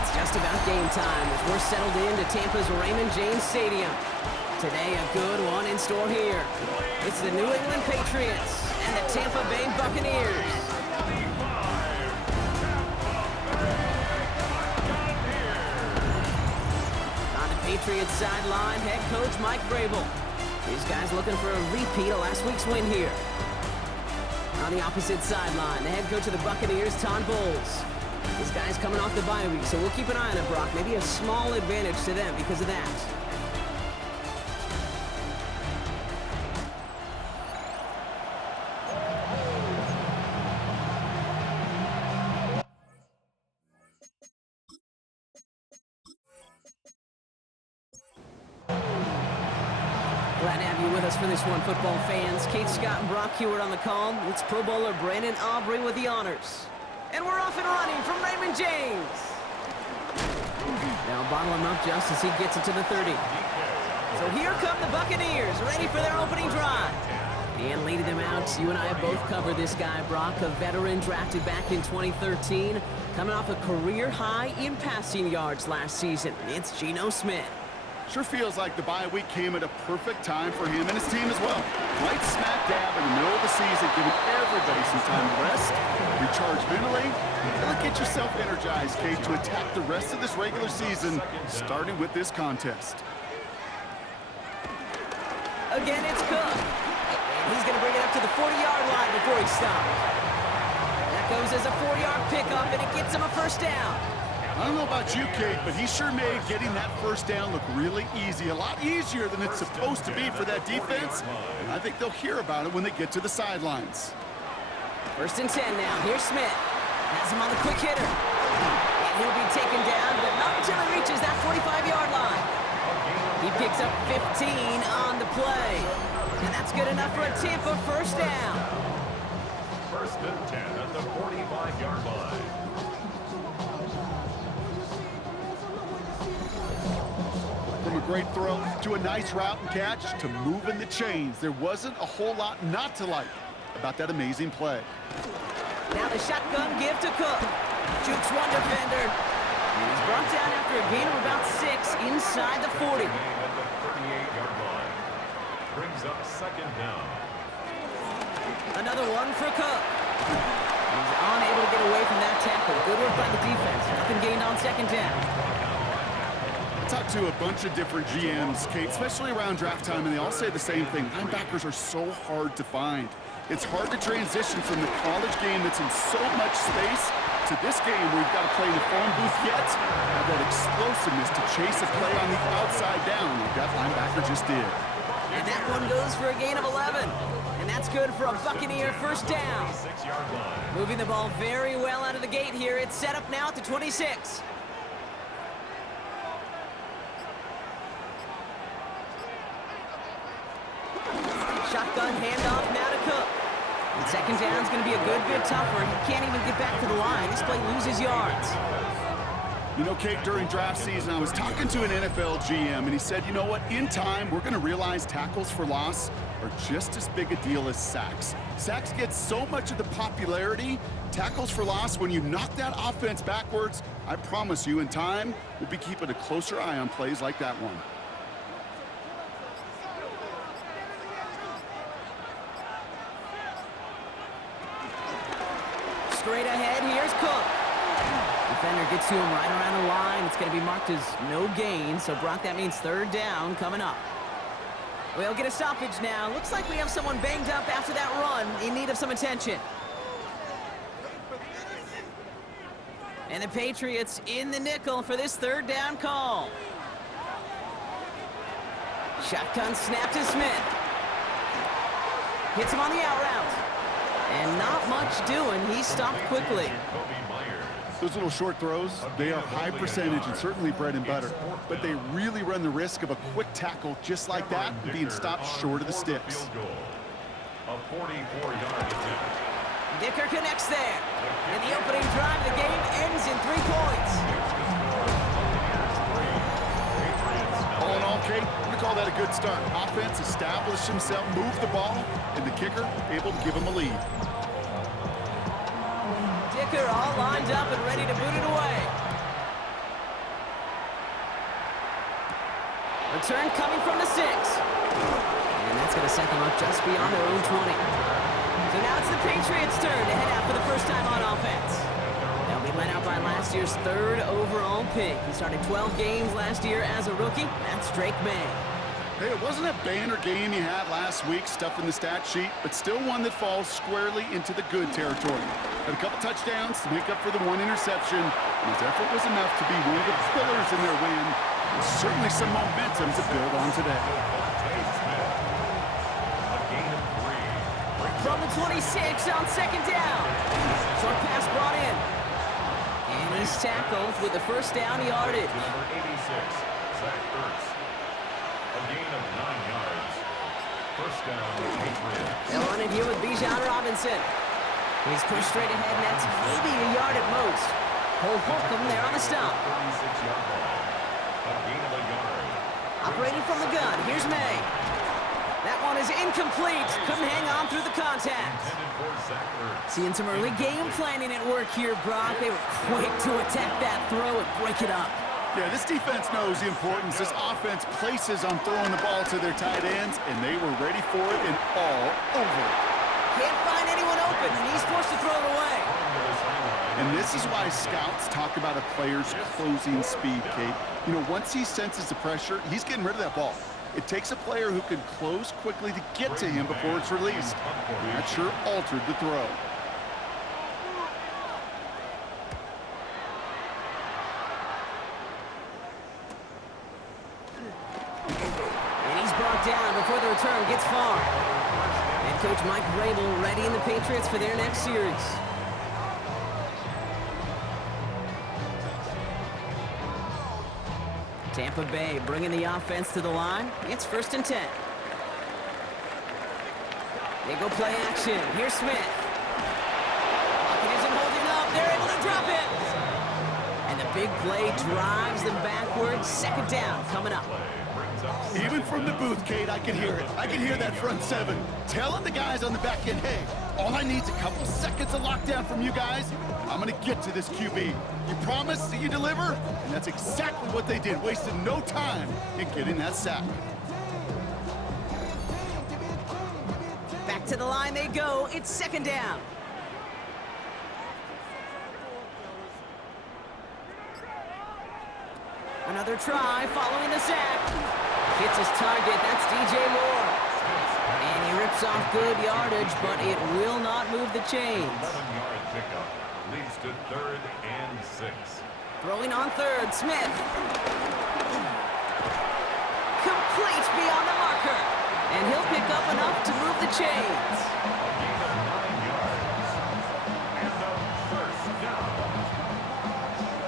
It's just about game time as we're settled into Tampa's Raymond James Stadium. Today, a good one in store here. It's the New England Patriots and the Tampa Bay Buccaneers. On the Patriots sideline, head coach Mike Vrabel. These guys looking for a repeat of last week's win here. On the opposite sideline, the head coach of the Buccaneers, Todd Bowles. This guy's coming off the bye week, so we'll keep an eye on it, Brock. Maybe a small advantage to them because of that. Glad to have you with us for this one, football fans. Kate Scott and Brock Hewitt on the call. It's Pro Bowler Brandon Aubrey with the honors. And we're off and running from Raymond James. Now bottle him up just as he gets it to the 30. So here come the Buccaneers, ready for their opening drive. And leading them out, you and I have both covered this guy, Brock, a veteran drafted back in 2013, coming off a career high in passing yards last season. It's Geno Smith. Sure feels like the bye week came at a perfect time for him and his team as well. Right smack dab in the middle of the season, giving everybody some time to rest, recharge mentally, and get yourself energized, Kate, to attack the rest of this regular season, starting with this contest. Again, it's Cook. And he's going to bring it up to the 40-yard line before he stops. That goes as a 4-yard pickup, and it gets him a first down. I don't know about you, Kate, but he sure made getting that first down look really easy. A lot easier than it's supposed to be for that defense. And I think they'll hear about it when they get to the sidelines. 1st and 10 now. Here's Smith. Has him on the quick hitter. And he'll be taken down, but not until he reaches that 45-yard line. He picks up 15 on the play. And that's good enough for a Tampa first down. 1st and 10 at the 45-yard line. From a great throw to a nice route and catch to moving the chains, there wasn't a whole lot not to like about that amazing play. Now the shotgun give to Cook. Jukes one defender. And he's brought down after a gain of about 6 inside the 40. At the 38-yard line. Brings up 2nd down. Another one for Cook. He's unable to get away from that tackle. Good work by the defense. Nothing gained on 2nd down. Talked to a bunch of different GMs, Kate, especially around draft time, and they all say the same thing. Linebackers are so hard to find. It's hard to transition from the college game that's in so much space to this game where you've got to play in the phone booth yet have that explosiveness to chase a play on the outside down like that linebacker just did. And that one goes for a gain of 11. And that's good for a Buccaneer first down. Moving the ball very well out of the gate here. It's set up now at the 26. Shotgun handoff now to Cook. And 2nd down's going to be a good bit tougher. He can't even get back to the line. This play loses yards. You know, Kate, during draft season, I was talking to an NFL GM, and he said, you know what, in time, we're going to realize tackles for loss are just as big a deal as sacks. Sacks get so much of the popularity. Tackles for loss, when you knock that offense backwards, I promise you, in time, we'll be keeping a closer eye on plays like that one. Straight ahead, here's Cook. Defender gets to him right around the line. It's going to be marked as no gain, so Brock, that means 3rd down coming up. We'll get a stoppage now. Looks like we have someone banged up after that run in need of some attention. And the Patriots in the nickel for this 3rd down call. Shotgun snap to Smith. Hits him on the out route. And not much doing. He stopped quickly. Those little short throws, they are high percentage and certainly bread and butter. But they really run the risk of a quick tackle just like that being stopped short of the sticks. A 44-yard attempt. Dicker connects there. And the opening drive of the game ends in 3 points. All in all, Kate, I'm going to call that a good start. Offense established himself, moved the ball, and the kicker able to give him a lead. Dicker all lined up and ready to boot it away. Return coming from the 6. And that's going to set them up just beyond their own 20. So now it's the Patriots' turn to head out for the first time on offense. They'll be led out by last year's 3rd overall pick. He started 12 games last year as a rookie. That's Drake May. Hey, it wasn't a banner game he had last week, stuff in the stat sheet, but still one that falls squarely into the good territory. Had a couple touchdowns to make up for the 1 interception, and his effort was enough to be one of the pillars in their win. And certainly some momentum to build on today. From the 26 on 2nd down. Short pass brought in. And he's tackled with the first down yardage. Number 86, Zach Ertz. A gain of 9 yards. First down, Patriots. They'll run it here with Bijan Robinson. He's pushed straight ahead, and that's maybe a yard at most. He'll hook him there on the stop. 36-yard line. A gain of a yard. Operating from the gun, here's May. That one is incomplete. Couldn't hang on through the contact. Seeing some early game planning at work here, Brock. They were quick to attack that throw and break it up. Yeah, this defense knows the importance this offense places on throwing the ball to their tight ends, and they were ready for it and all over it. Can't find anyone open, and he's forced to throw it away. And this is why scouts talk about a player's closing speed, Kate. You know, once he senses the pressure, he's getting rid of that ball. It takes a player who can close quickly to get to him before it's released. And that sure altered the throw. And he's brought down before the return gets far. Head coach Mike Vrabel readying the Patriots for their next series. Tampa Bay bringing the offense to the line. It's 1st and 10. They go play action. Here's Smith. Pocket isn't holding up. They're able to drop it. And the big play drives them backwards. 2nd down coming up. Even from the booth, Kate, I could hear it. I could hear that front 7 telling the guys on the back end, hey, all I need is a couple seconds of lockdown from you guys. I'm going to get to this QB. You promise that you deliver? And that's exactly what they did, wasting no time in getting that sack. Back to the line they go. It's 2nd down. Another try following the sack. Hits his target. That's DJ Moore. And he rips off good yardage, but it will not move the chains. 11-yard pickup leads to 3rd and 6. Throwing on 3rd, Smith. Complete beyond the marker. And he'll pick up enough to move the chains. A gain of 9 yards. And a first down.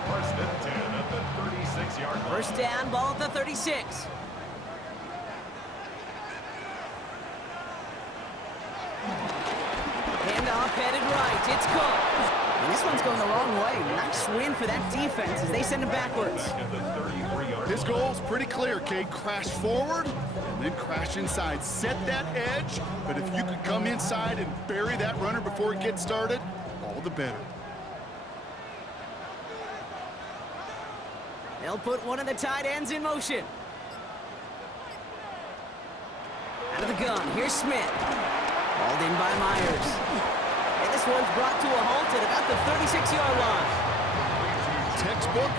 1st and 10 at the 36-yard line. First down, ball at the 36. Handoff headed right. It's Cook. And this one's going the wrong way. Nice win for that defense as they send him backwards. At the 33-yard His goal's pretty clear, Kate. Crash forward and then crash inside. Set that edge, but if you could come inside and bury that runner before it gets started, all the better. They'll put one of the tight ends in motion. Out of the gun, here's Smith. Hauled in by Myers. And this one's brought to a halt at about the 36-yard line. Textbook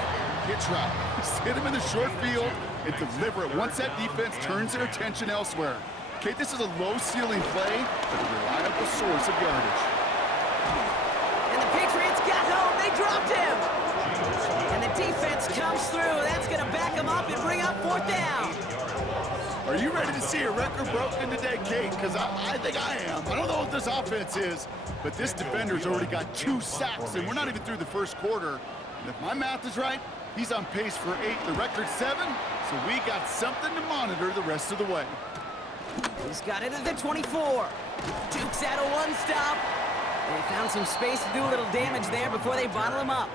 hitch route. Just hit him in the short field and deliver it once that defense turns their attention elsewhere. Kate, this is a low-ceiling play, but a reliable source of yardage. And the Patriots got home. They dropped him. And the defense comes through. That's going to back them up and bring up 4th down. Are you ready to see a record broken today, Kate? Because I think I am. I don't know what this offense is, but this defender's already got 2 sacks, and we're not even through the first quarter. And if my math is right, he's on pace for 8, the record 7, so we got something to monitor the rest of the way. He's got it at the 24. Dukes out a one-stop. They found some space to do a little damage there before they bottle him up.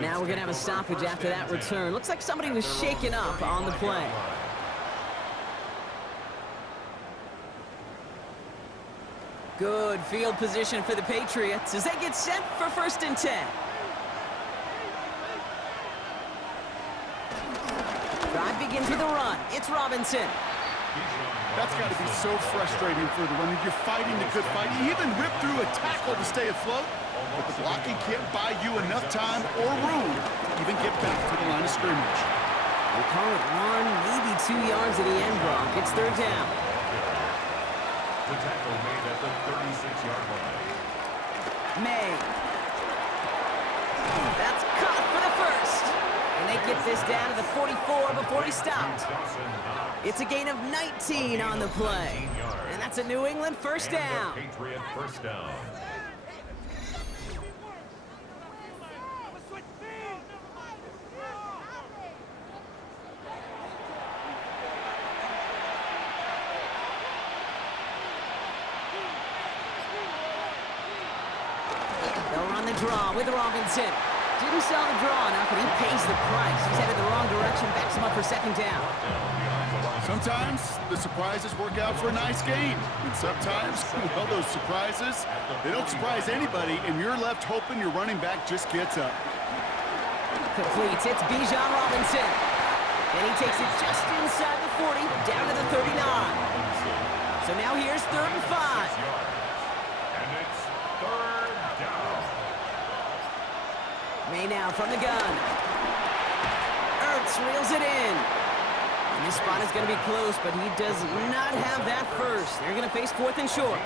Now we're going to have a stoppage after that return. Looks like somebody was shaken up on the play. Good field position for the Patriots as they get set for 1st and 10. Drive begins with a run. It's Robinson. That's got to be so frustrating for the runner. You're fighting the good fight. You even rip through a tackle to stay afloat, but the blocking can't buy you enough time or room to even get back to the line of scrimmage. We'll call it 1, maybe 2 yards at the end, Brock. It's third down. The tackle made at the 36-yard line. May. That's caught for the first. And they get this down to the 44 before he stopped. It's a gain of 19 on the play. And that's a New England first down. Patriot first down. They'll run the draw with Robinson. Didn't sell the draw enough, and he pays the price. He's headed the wrong direction, backs him up for second down. Sometimes the surprises work out for a nice game. And sometimes, well, those surprises, they don't surprise anybody, and you're left hoping your running back just gets up. Completes. It's Bijan Robinson. And he takes it just inside the 40, down to the 39. So now here's 3rd and 5. And it's third down. May now from the gun. Ertz reels it in. And this spot is going to be close, but he does not have that first. They're going to face 4th and short.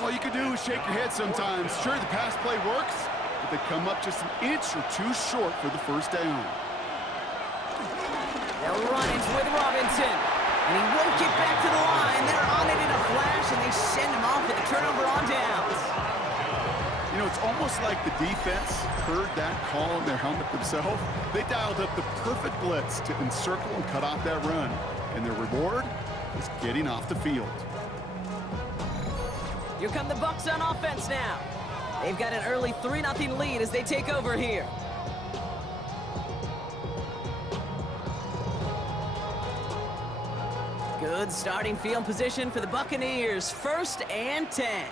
All you can do is shake your head sometimes. Sure, the pass play works, but they come up just an inch or two short for the first down. They'll run it with Robinson. And he won't get back to the line. They're on it in a flash, and they send him off with a turnover on downs. You know, it's almost like the defense heard that call in their helmet themselves. They dialed up the perfect blitz to encircle and cut off that run. And their reward is getting off the field. Here come the Bucs on offense now. They've got an early 3-0 lead as they take over here. Good starting field position for the Buccaneers. 1st and 10.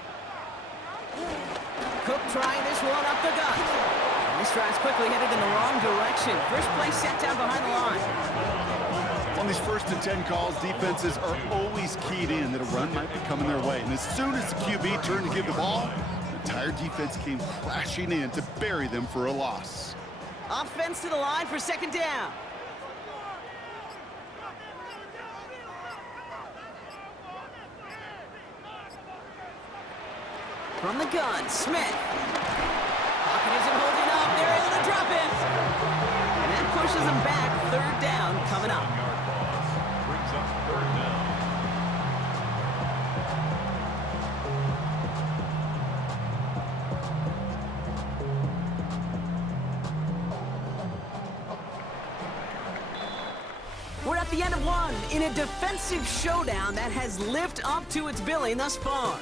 Cook trying this one up the gut. And this drive's quickly headed in the wrong direction. First play set down behind the line. On these 1st and 10 calls, defenses are always keyed in that a run might be coming their way. And as soon as the QB turned to give the ball, the entire defense came crashing in to bury them for a loss. Offense to the line for 2nd down. From the gun, Smith. Pocket isn't holding up. They're able to drop it. And that pushes them back. 3rd down coming up. Brings up 3rd down. We're at the end of one in a defensive showdown that has lived up to its billing thus far.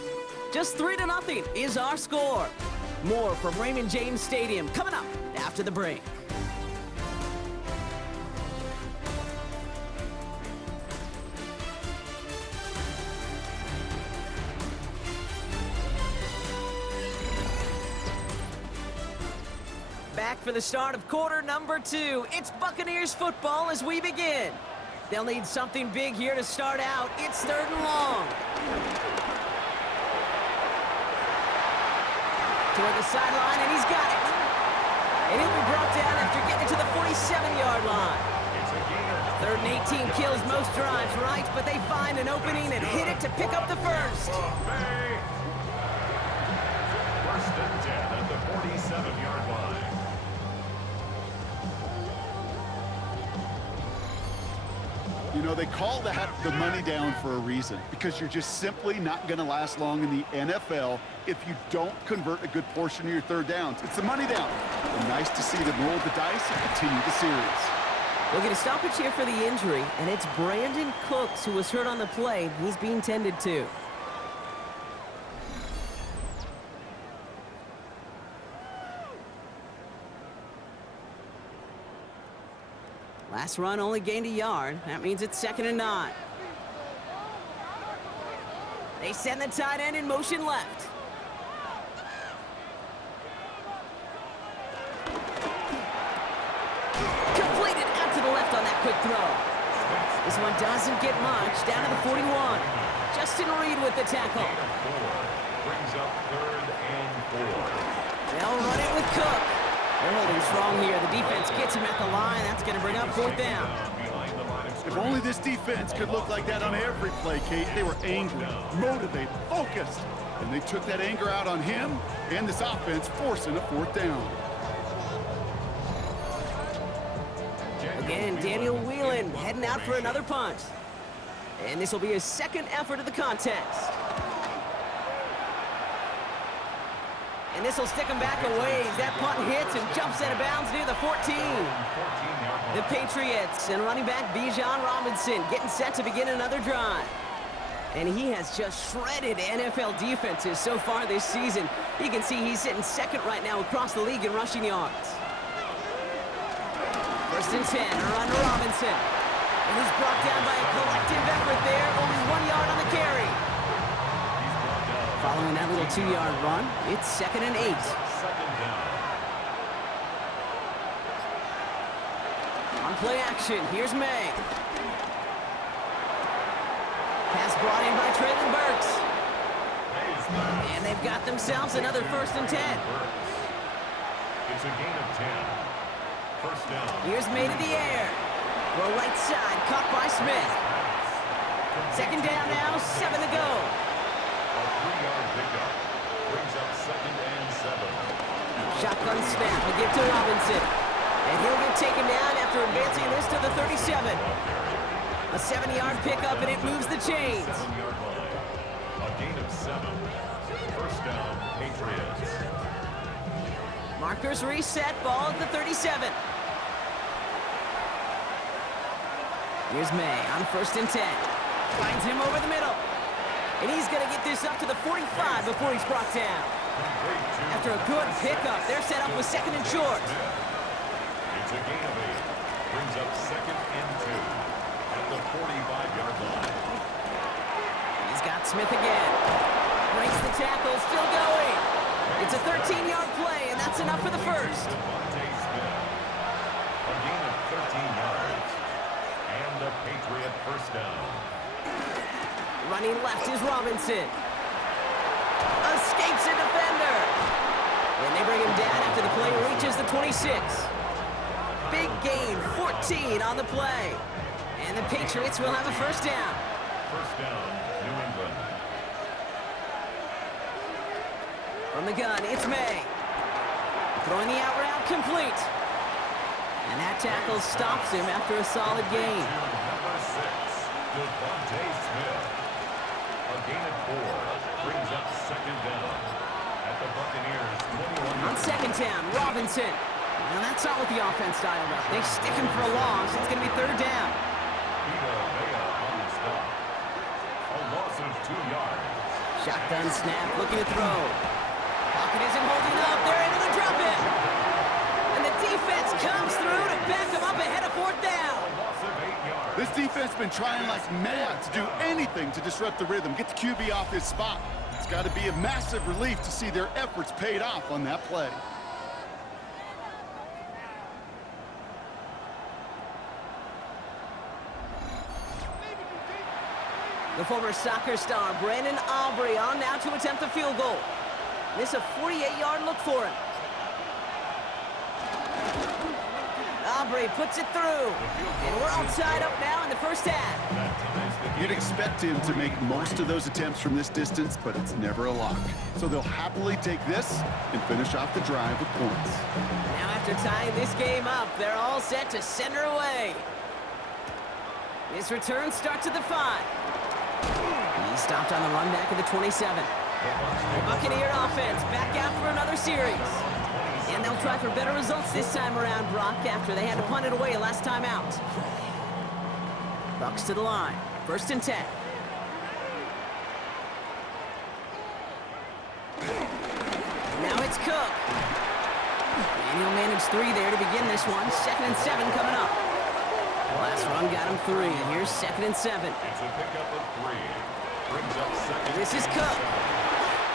Just 3-0 is our score. More from Raymond James Stadium coming up after the break. Back for the start of quarter number 2. It's Buccaneers football as we begin. They'll need something big here to start out. It's 3rd and long. Toward the sideline, and he's got it. And he'll be brought down after getting to the 47-yard line. 3rd and 18 kills most drives, right? But they find an opening and hit it to pick up the first. 1st and 10 at the 47-yard line. You know, they call that the money down for a reason, because you're just simply not going to last long in the NFL if you don't convert a good portion of your 3rd downs. It's the money down. And nice to see them roll the dice and continue the series. We'll get a stoppage here for the injury, and it's Brandon Cooks who was hurt on the play. He's being tended to. Last run only gained a yard. That means it's 2nd and 9. They send the tight end in motion left. Completed out to the left on that quick throw. This one doesn't get much. Down to the 41. Justin Reed with the tackle. Brings up 3rd and 4. They'll run it with Cook. They're holding strong here. The defense gets him at the line. That's going to bring up 4th down. If only this defense could look like that on every play, Kate. They were angry, motivated, focused. And they took that anger out on him and this offense, forcing a 4th down. Again, Daniel Whelan heading out for another punt. And this will be his 2nd effort of the contest. And this will stick him back a ways. That punt hits and jumps out of bounds near the 14. The Patriots and running back Bijan Robinson getting set to begin another drive. And he has just shredded NFL defenses so far this season. You can see he's sitting 2nd right now across the league in rushing yards. 1st and 10, a run to Robinson. And he's brought down by a collective effort there, only 1 yard on the carry. Following that little 2-yard run, it's 2nd and 8. On play action, here's May. Pass brought in by Traylon Burks. And they've got themselves another 1st and 10. It's a gain of 10. 1st down. Here's May to the air. Throw right side, caught by Smith. 2nd down now, 7 to go. A 3-yard pickup brings up 2nd and 7. Shotgun snap, a give to Robinson. And he'll get taken down after advancing this to the 37. A 7-yard pickup, and it moves the chains. 7-yard line. A gain of 7. 1st down, Patriots. Markers reset, ball at the 37. Here's May on 1st and 10. Finds him over the middle. And he's going to get this up to the 45 before he's brought down. After a good pickup, they're set up with 2nd and short. It's a gain of 8. Brings up 2nd and 2 at the 45-yard line. He's got Smith again. Breaks the tackle, still going. It's a 13-yard play, and that's enough for the 1st. A gain of 13 yards. And a Patriot 1st down. Running left is Robinson. Escapes a defender. And they bring him down after the play reaches the 26. Big gain, 14 on the play. And the Patriots will have a 1st down. 1st down, New England. From the gun, it's May. Throwing the out route complete. And that tackle stops him after a solid gain. Number 6, Devontae Smith. A gain of 4 brings up 2nd down at the Buccaneers 21. On 2nd down, Robinson. Well, that's not what the offense dialed up. They stick him for a loss. It's going to be 3rd down. Vita Vea on the stop. A loss of 2 yards. Shotgun snap, looking to throw. Pocket isn't holding up. They're able to drop it. And the defense comes through to back them up ahead of 4th down. A loss of 8 yards. This defense has been trying like mad to do anything to disrupt the rhythm, get the QB off his spot. It's got to be a massive relief to see their efforts paid off on that play. The former soccer star, Brandon Aubrey, on now to attempt a field goal. This a 48-yard look for him. Aubrey puts it through. And we're all tied up now in the 1st half. You'd expect him to make most of those attempts from this distance, but it's never a lock. So they'll happily take this and finish off the drive with points. Now after tying this game up, they're all set to send her away. This return starts at the 5. He stopped on the run back at the 27. The Buccaneer offense back out for another series. And they'll try for better results this time around, Brock, after they had to punt it away last time out. Bucks to the line. 1st and 10. Now it's Cook. And he'll manage 3 there to begin this one. 2nd and 7 coming up. Last run got him 3. Here's 2nd and 7. It's a pickup of 3. Brings up 2nd. This is Cook.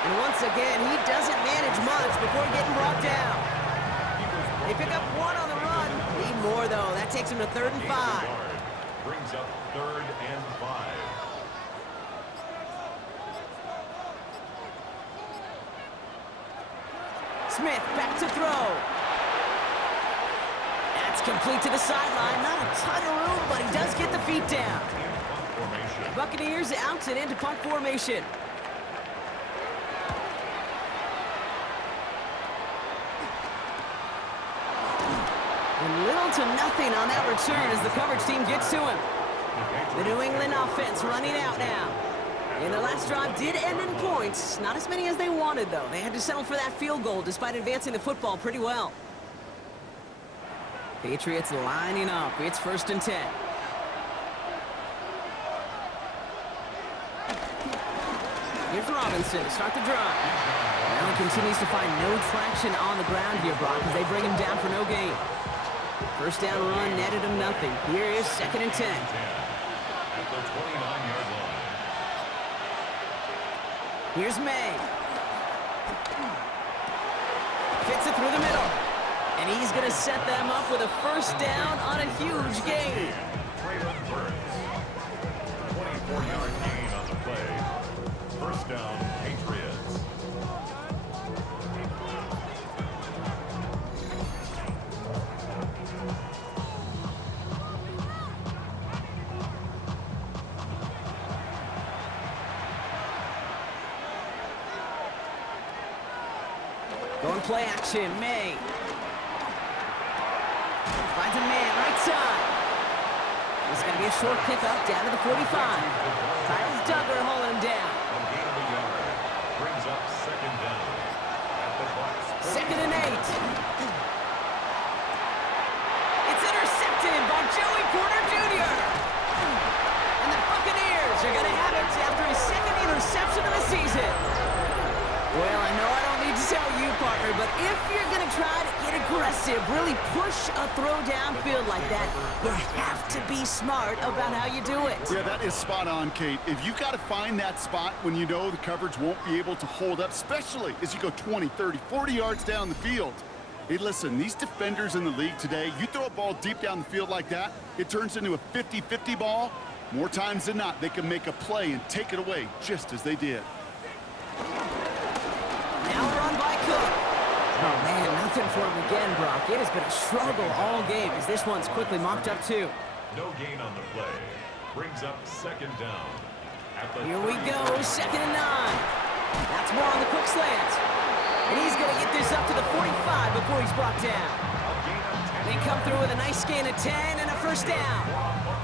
And once again, he doesn't manage much before getting brought down. They pick up 1 on the run, Need more, though. That takes him to 3rd and 5. Brings up 3rd and 5. Smith back to throw. That's complete to the sideline. Not a ton of room, but he does get the feet down. Buccaneers out and into punt formation. And little to nothing on that return as the coverage team gets to him. The New England offense running out now. And their last drive did end in points. Not as many as they wanted, though. They had to settle for that field goal despite advancing the football pretty well. Patriots lining up. It's 1st and 10. Here's Robinson to start the drive. Now he continues to find no traction on the ground here, Brock, as they bring him down for no gain. First down run netted him nothing. Here is 2nd and 10. At the 29-yard line. Here's May. Fits it through the middle. And he's going to set them up with a first down on a huge gain. 24-yard gain on the play. First down, Patriots. Going play action, May. Finds a man, right side. It's going to be a short pickup down to the 45. Tyler Duggar holding him down. A gain of a yard. Brings up 2nd down. At the Bucs. 2nd and 8. It's intercepted by Joey Porter Jr. And the Buccaneers are going to have it after his 2nd interception of the season. Well, I know I don't need to tell you, partner, but if you're going to try to get aggressive, really push a throw downfield like that, you have to be smart about how you do it. Yeah, that is spot on, Kate. If you got to find that spot when you know the coverage won't be able to hold up, especially as you go 20, 30, 40 yards down the field. Hey, listen, these defenders in the league today, you throw a ball deep down the field like that, it turns into a 50-50 ball. More times than not, they can make a play and take it away just as they did. Now run by Cook. Oh, man, nothing for him again, Brock. It has been a struggle all game as this one's quickly mopped up, too. No gain on the play. Brings up 2nd down. At the Here we go, 2nd and 9. That's more on the quick slant. And he's going to get this up to the 45 before he's brought down. They come through with a nice gain of 10 and a first down.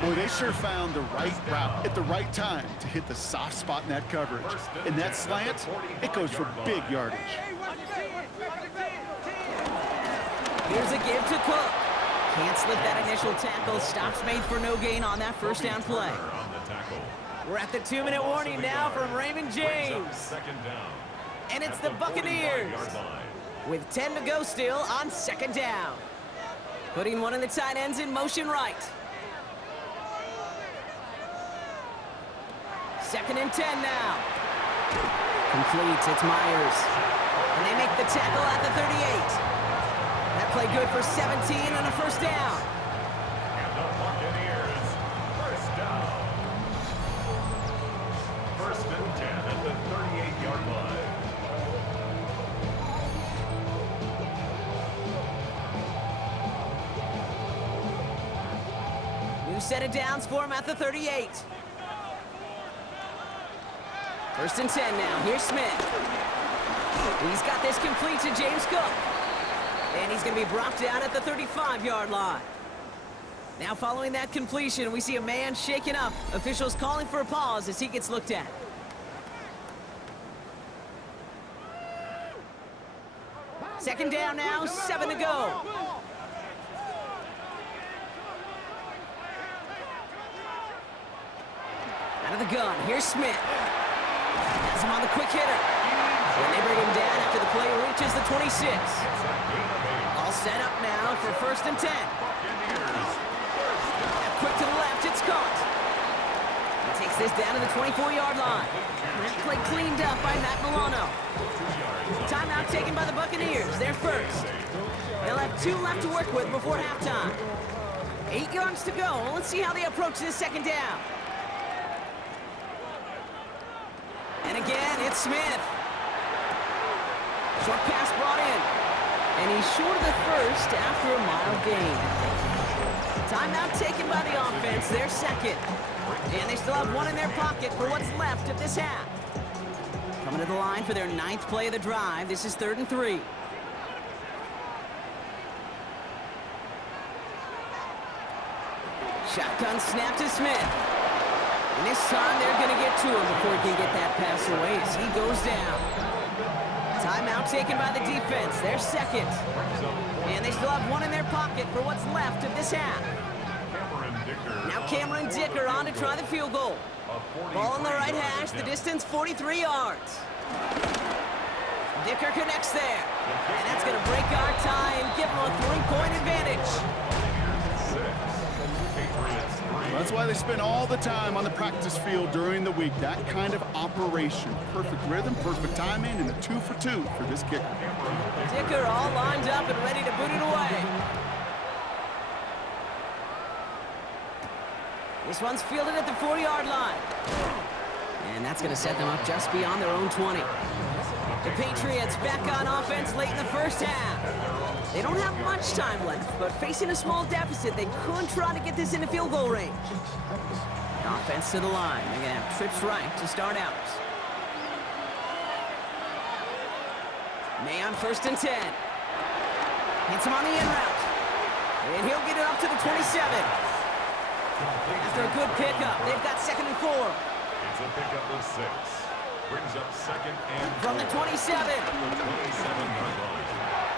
Boy, they sure found the right route at the right time to hit the soft spot in that coverage. And that slant, it goes for big yardage. Here's a give to Cook. Can't slip that initial tackle. Stops made for no gain on that first down play. We're at the 2-minute warning now from Raymond James. 2nd down. And it's the Buccaneers with 10 to go still on 2nd down. Putting one of the tight ends in motion right. 2nd and 10 now. Complete, it's Myers. And they make the tackle at the 38. That play good for 17 and a first down. And the Buccaneers, first down. 1st and 10 at the 38-yard line. New set of downs for him at the 38. 1st and 10 now. Here's Smith. He's got this complete to James Cook. And he's going to be brought down at the 35-yard line. Now following that completion, we see a man shaken up. Officials calling for a pause as he gets looked at. Second down now, 7 to go. Out of the gun, here's Smith. Has him on the quick hitter. And they bring him down after the play reaches the 26. All set up now for 1st and 10. Quick to the left, it's caught. He takes this down to the 24-yard line. That play cleaned up by Matt Milano. Timeout taken by the Buccaneers. They're first. They'll have 2 left to work with before halftime. 8 yards to go. Let's see how they approach this second down. And again, it's Smith. Short pass brought in. And he's short of the first after a mild gain. Timeout taken by the offense. They're second. And they still have 1 in their pocket for what's left of this half. Coming to the line for their 9th play of the drive. This is 3rd and 3. Shotgun snap to Smith. And this time they're going to get to him before he can get that pass away as he goes down. Timeout taken by the defense. They're second. And they still have 1 in their pocket for what's left of this half. Now Cameron Dicker on to try the field goal. Ball on the right hash, the distance 43 yards. Dicker connects there. And that's going to break our tie and give them a 3-point advantage. That's why they spend all the time on the practice field during the week. That kind of operation. Perfect rhythm, perfect timing, and a 2 for 2 for this kicker. Dicker all lined up and ready to boot it away. This one's fielded at the 40-yard line. And that's going to set them up just beyond their own 20. The Patriots back on offense late in the first half. They don't have much time left, but facing a small deficit, they could try to get this into field goal range. Offense to the line. They're going to have trips right to start out. May on 1st and 10. Hits him on the in route. And he'll get it up to the 27. After a good pickup, they've got 2nd and 4. It's a pickup of 6. Brings up 2nd and 4. From the 27. The 27-yard line.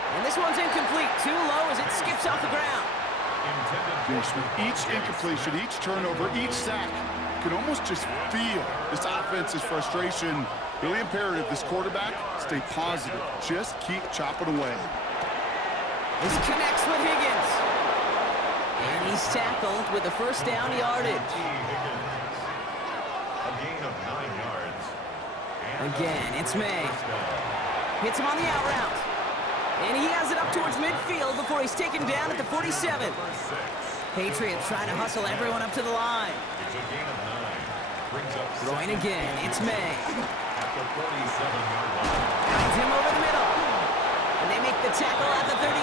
And this one's incomplete. Too low as it skips off the ground. With each incompletion, each turnover, each sack, you can almost just feel this offense's frustration. Really imperative, this quarterback, stay positive. Just keep chopping away. This connects with Higgins. And he's tackled with the first down yardage. A gain of 9 yards. Again, it's May. Hits him on the out route. And he has it up towards midfield before he's taken down at the 47. Patriots trying to hustle everyone up to the line. It's a gain of 9. Brings up Throwing again, it's May. at the 47-yard line. Finds him over the middle. And they make the tackle at the 38.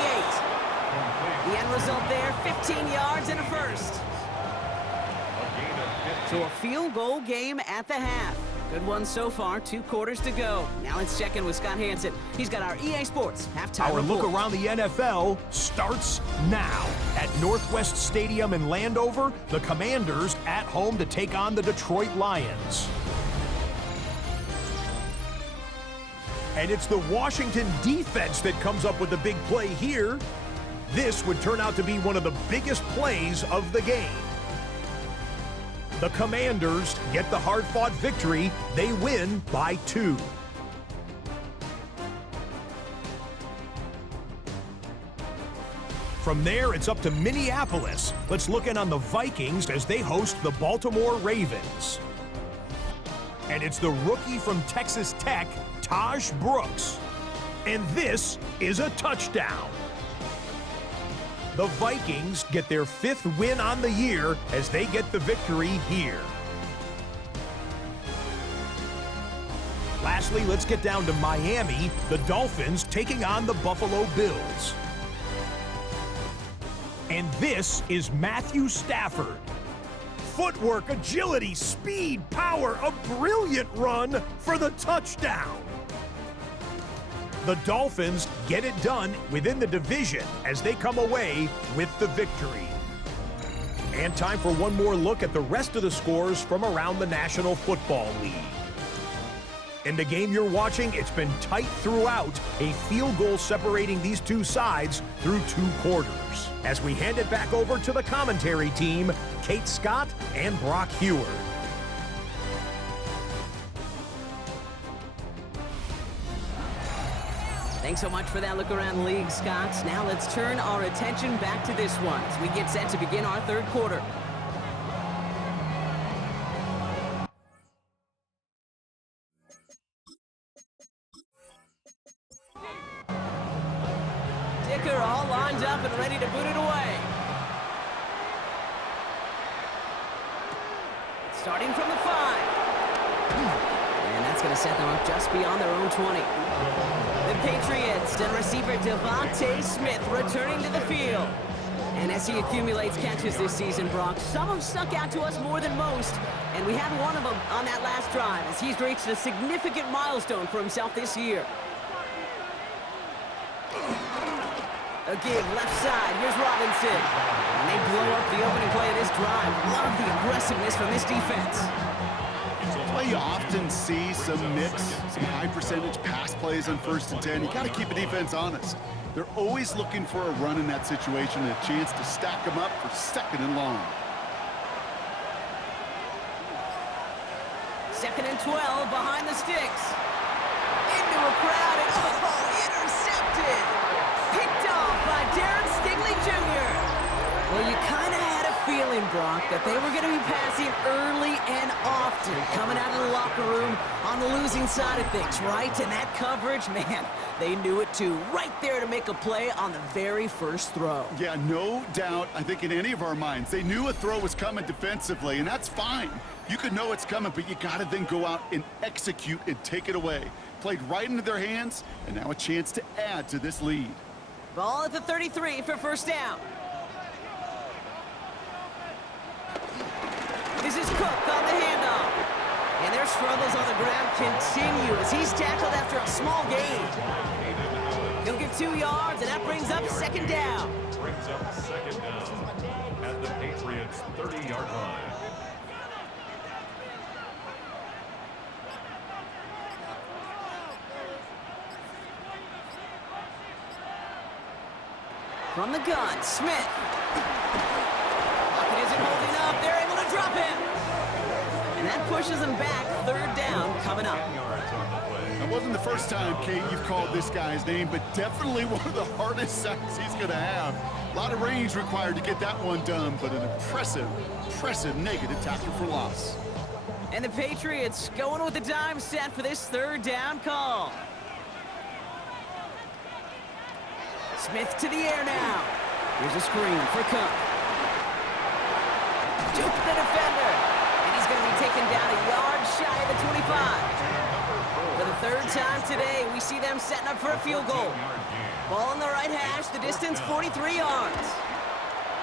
The end result there, 15 yards and a first. A gain of 15. So a field goal game at the half. Good one so far, 2 quarters to go. Now let's check in with Scott Hansen. He's got our EA Sports halftime Our report. look around the NFL starts now. At Northwest Stadium in Landover, the Commanders at home to take on the Detroit Lions. And it's the Washington defense that comes up with the big play here. This would turn out to be one of the biggest plays of the game. The Commanders get the hard-fought victory. They win by 2. From there, it's up to Minneapolis. Let's look in on the Vikings as they host the Baltimore Ravens. And it's the rookie from Texas Tech, Taj Brooks. And this is a touchdown. The Vikings get their 5th win on the year as they get the victory here. Lastly, let's get down to Miami, the Dolphins taking on the Buffalo Bills. And this is Matthew Stafford. Footwork, agility, speed, power, a brilliant run for the touchdown. The Dolphins get it done within the division as they come away with the victory. And time for one more look at the rest of the scores from around the National Football League. In the game you're watching, it's been tight throughout, a field goal separating these two sides through 2 quarters. As we hand it back over to the commentary team, Kate Scott and Brock Heward. Thanks so much for that look around the league, Scott. Now let's turn our attention back to this one as we get set to begin our 3rd quarter. kicker all lined up and ready to boot it away. Starting from the 5. And that's going to set them up just beyond their own 20. The Patriots and receiver Devontae Smith returning to the field. And as he accumulates catches this season, Brock, some have stuck out to us more than most. And we had one of them on that last drive as he's reached a significant milestone for himself this year. A give left side. Here's Robinson. And they blow up the opening play of this drive. Love the aggressiveness from this defense. Well, you often see some mix, some high percentage pass plays on 1st and 10. You got to keep a defense honest. They're always looking for a run in that situation and a chance to stack them up for 2nd and long. 2nd and 12 behind the sticks. Into a crowd and intercepted. Picked off by Darren Stingley Jr. Well, you kind of had a feeling, Brock, that they were going to be passing early and often, coming out of the locker room on the losing side of things, right? And that coverage, man, they knew it too. Right there to make a play on the very first throw. Yeah, no doubt. I think in any of our minds, they knew a throw was coming defensively, and that's fine. You could know it's coming, but you got to then go out and execute and take it away. Played right into their hands, and now a chance to add to this lead. Ball at the 33 for 1st down. This is Cook on the handoff. And their struggles on the ground continue as he's tackled after a small gain. He'll get 2 yards, and that brings up 2nd down. Brings up 2nd down at the Patriots' 30-yard line. From the gun, Smith. Pocket isn't holding up. They're able to drop him. And that pushes them back. 3rd down coming up. It wasn't the first time, Kate, you've called this guy's name, but definitely one of the hardest sacks he's going to have. A lot of range required to get that one done, but an impressive negative tackle for loss. And the Patriots going with the dime set for this 3rd down call. Smith to the air now. Here's a screen for Cook. Juke the defender. And he's going to be taken down a yard shy of the 25. For the 3rd time today, we see them setting up for a field goal. Ball on the right hash, the distance 43 yards.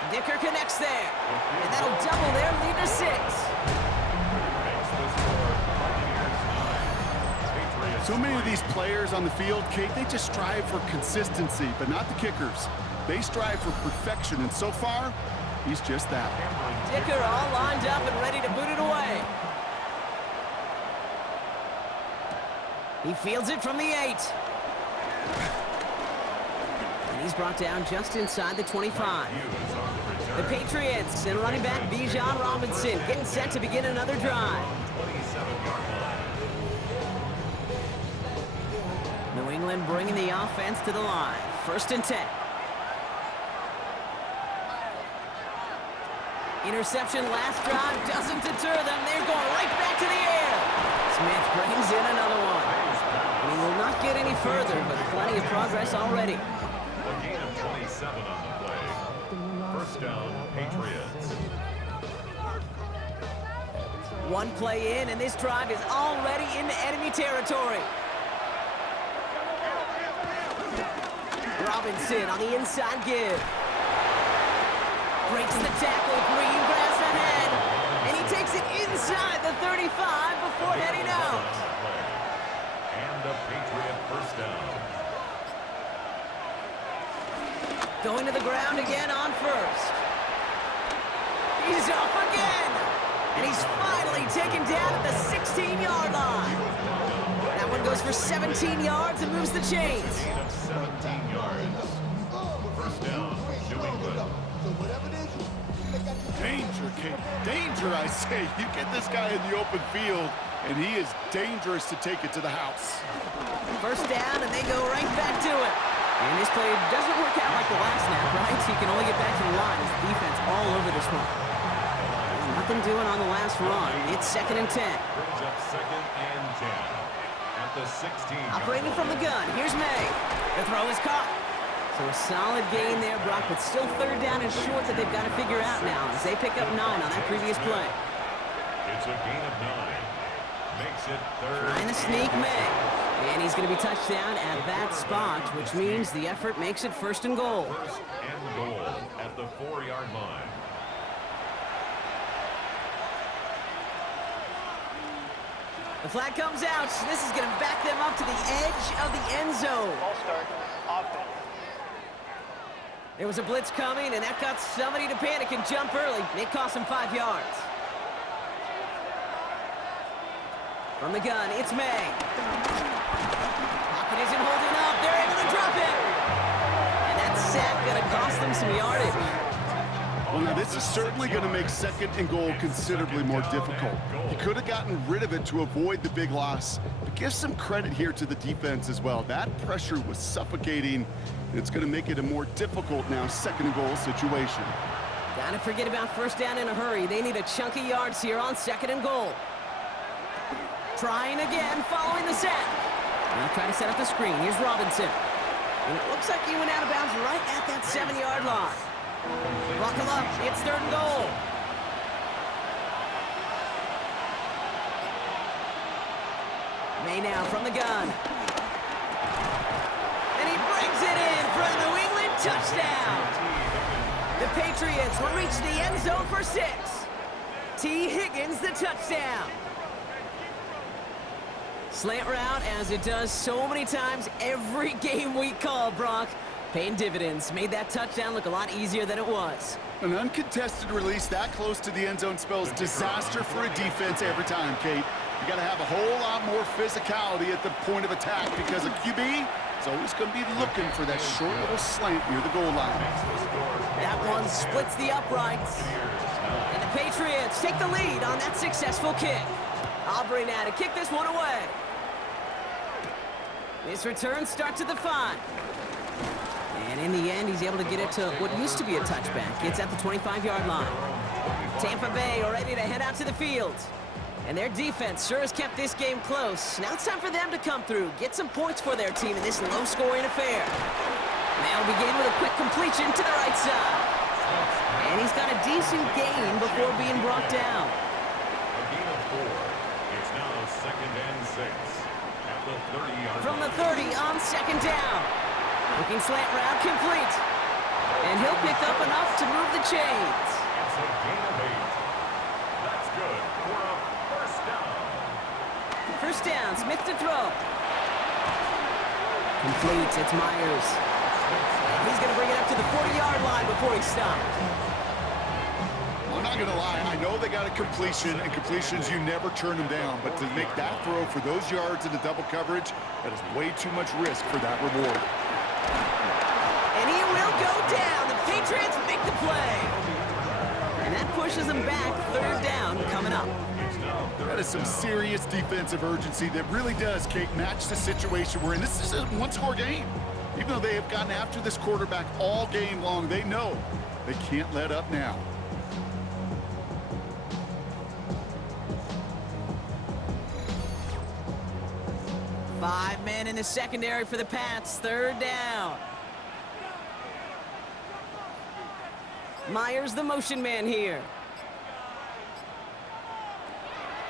Dicker connects there. And that'll double their lead to 6. So many of these players on the field, Kate, they just strive for consistency, but not the kickers. They strive for perfection, and so far, he's just that. Dicker all lined up and ready to boot it away. He fields it from the 8. And he's brought down just inside the 25. The Patriots and running back Bijan Robinson getting set to begin another drive. New England bringing the offense to the line. 1st and 10. Interception last drive doesn't deter them. They're going right back to the air. Smith brings in another one. And he will not get any further, but plenty of progress already. A gain of 27 on the play. 1st down, Patriots. One play in, and this drive is already into enemy territory. Robinson on the inside give. Breaks the tackle, green grass ahead. And he takes it inside the 35 before heading out. And a Patriot 1st down. Going to the ground again on 1st. He's off again. And he's finally taken down at the 16-yard line. That one goes for 17 yards and moves the chains. Gain of 17 yards. 1st down, New England. Danger, Kate. Danger, I say. You get this guy in the open field, and he is dangerous to take it to the house. 1st down, and they go right back to it. And this play doesn't work out like the last snap, right? He can only get back to the line. His defense all over this one. Nothing doing on the last run. It's 2nd and 10. Brings up 2nd and 10. At the 16. Operating from the gun. Here's May. The throw is caught. So a solid gain there, Brock, but still third down and short that they've got to figure out now as they pick up 9 on that previous play. It's a gain of 9. Makes it third. Trying to sneak May. And he's going to be touchdown at that spot, which means the effort makes it 1st and goal. 1st and goal at the 4-yard line. The flag comes out. This is going to back them up to the edge of the end zone. Ball start. Offense. There was a blitz coming, and that got somebody to panic and jump early. It cost them 5 yards. From the gun, it's May. Pocket isn't holding up. They're able to drop it. And that sack going to cost them some yardage. Well, now this is certainly going to make 2nd and goal considerably more difficult. He could have gotten rid of it to avoid the big loss, but give some credit here to the defense as well. That pressure was suffocating. It's going to make it a more difficult now 2nd and goal situation. Gotta forget about 1st down in a hurry. They need a chunk of yards here on 2nd and goal. Trying again, following the set. Now try to set up the screen. Here's Robinson. And it looks like he went out of bounds right at that 7-yard line. Buckle up, it's 3rd and goal. May now from the gun. And he brings it in for a New England touchdown. The Patriots will reach the end zone for 6. T. Higgins the touchdown. Slant route, as it does so many times every game we call, Brock. Paying dividends. Made that touchdown look a lot easier than it was. An uncontested release that close to the end zone spells disaster for a defense every time, Kate. You got to have a whole lot more physicality at the point of attack because a QB is always going to be looking for that short little slant near the goal line. That one splits the uprights. And the Patriots take the lead on that successful kick. Aubrey now to kick this one away. This return starts at the 5. And in the end, he's able to get it to what used to be a touchback. It's at the 25-yard line. Tampa Bay are ready to head out to the field. And their defense sure has kept this game close. Now it's time for them to come through, get some points for their team in this low-scoring affair. They'll begin with a quick completion to the right side. And he's got a decent gain before being brought down. A gain of 4. It's now 2nd and 6 at the 30-yard line. From the 30 on 2nd down. Looking slant route complete. And he'll pick up enough to move the chains. It's a gain of 8. That's good for a 1st down. 1st down, Smith to throw. Complete, it's Myers. And he's going to bring it up to the 40-yard line before he stops. I'm not going to lie, I know they got a completion, and completions, you never turn them down. But to make that throw for those yards in the double coverage, that is way too much risk for that reward. And he will go down. The Patriots make the play. And that pushes them back. 3rd down coming up. That is some serious defensive urgency that really does, Kate, match the situation we're in. This is a one-score game. Even though they have gotten after this quarterback all game long, they know they can't let up now. Five men in the secondary for the Pats. 3rd down. Myers, the motion man here.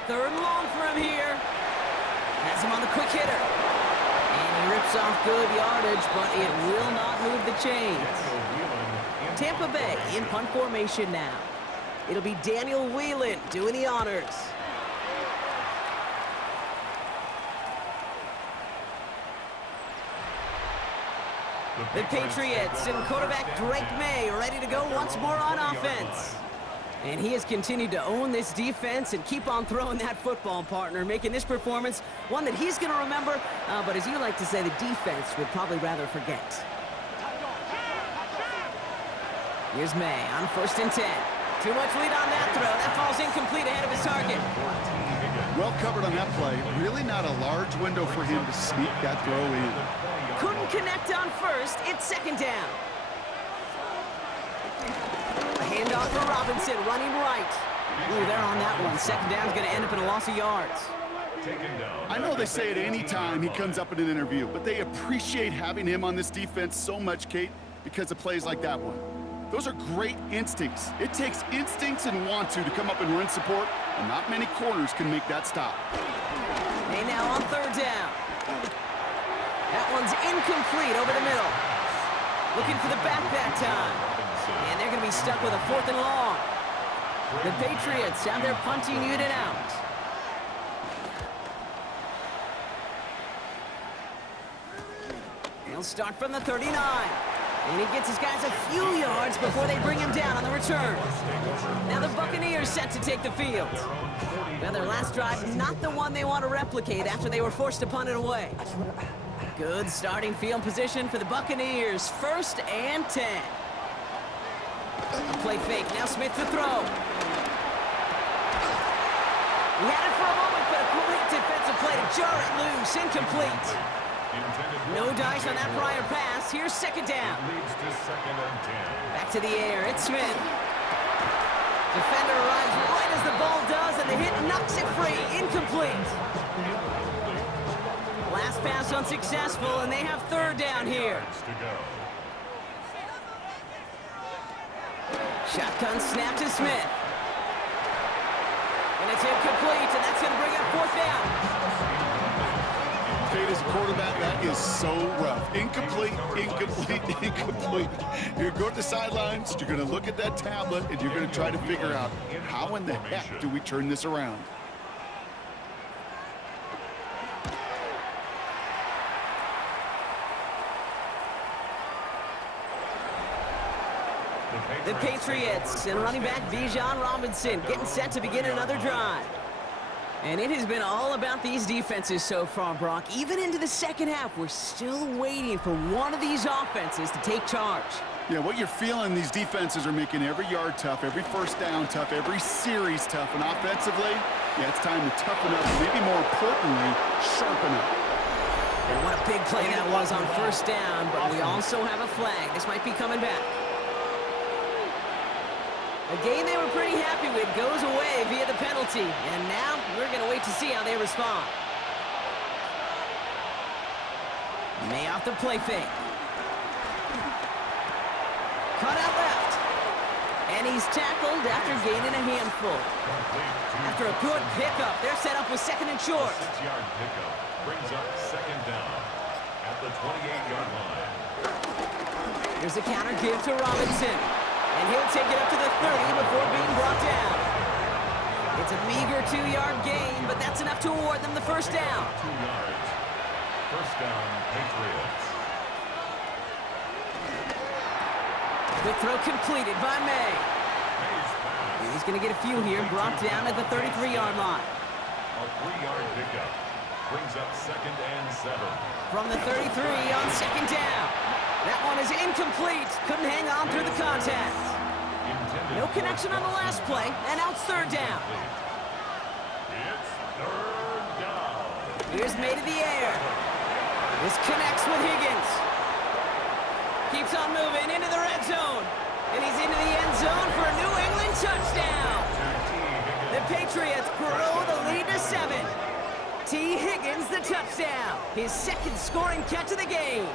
3rd and long for him here. Has him on the quick hitter. And he rips off good yardage, but it will not move the chains. Tampa Bay in punt formation now. It'll be Daniel Whelan doing the honors. The Patriots and quarterback Drake May ready to go once more on offense. And he has continued to own this defense and keep on throwing that football, partner, making this performance one that he's going to remember, but as you like to say, the defense would probably rather forget. Here's May on 1st and 10. Too much lead on that throw. That falls incomplete ahead of his target. Well covered on that play. Really not a large window for him to sneak that throw in. Couldn't connect on 1st. It's 2nd down. A handoff for Robinson, running right. Ooh, they're on that one. 2nd down's going to end up in a loss of yards. taken down. I know they say it any time he comes up in an interview, but they appreciate having him on this defense so much, Kate, because of plays like that one. Those are great instincts. It takes instincts and want to come up and run support, and not many corners can make that stop. Hey, now on third down. That one's incomplete over the middle. Looking for the back that time. And they're going to be stuck with a 4th and long. The Patriots have their punting unit out. He'll start from the 39. And he gets his guys a few yards before they bring him down on the return. Now the Buccaneers set to take the field. Well, their last drive, not the one they want to replicate after they were forced to punt it away. Good starting field position for the Buccaneers. 1st and 10. A play fake. Now Smith to throw. He had it for a moment, but a great defensive play to jar it loose. Incomplete. No dice on that prior pass. Here's 2nd down. Leads to 2nd and 10. Back to the air. It's Smith. Defender arrives right as the ball does, and the hit knocks it free. Incomplete. Last pass unsuccessful, and they have 3rd down here. Shotgun snap to Smith. And it's incomplete, and that's going to bring up 4th down. Kate, as a quarterback, that is so rough. Incomplete, incomplete, incomplete. You're going to the sidelines, you're going to look at that tablet, and you're going to try to figure out how in the heck do we turn this around. The Patriots and running back Bijan Robinson getting set to begin another drive. And it has been all about these defenses so far, Brock. Even into the second half, we're still waiting for one of these offenses to take charge. Yeah, what you're feeling, these defenses are making every yard tough, every 1st down tough, every series tough. And offensively, yeah, it's time to toughen up, and maybe more importantly, sharpen up. And what a big play that was on 1st down, but we also have a flag. This might be coming back. A game they were pretty happy with goes away via the penalty. And now we're going to wait to see how they respond. May off the play fake. Cut out left. And he's tackled after gaining a handful. After a good pickup, they're set up with 2nd and short. 6-yard pickup brings up 2nd down at the 28-yard line. Here's a counter give to Robinson. And he'll take it up to the 30 before being brought down. It's a meager 2-yard gain, but that's enough to award them the 1st down. 2 yards. 1st down, Patriots. Quick throw completed by May. He's going to get a few here, brought down at the 33-yard line. A 3-yard pickup brings up 2nd and 7. From the 33 on 2nd down. That one is incomplete. Couldn't hang on through the contact. No connection on the last play, and now it's 3rd down. It's 3rd down. Here's May to the air. This connects with Higgins. Keeps on moving into the red zone. And he's into the end zone for a New England touchdown. The Patriots grow the lead to 7. T. Higgins the touchdown. His 2nd scoring catch of the game.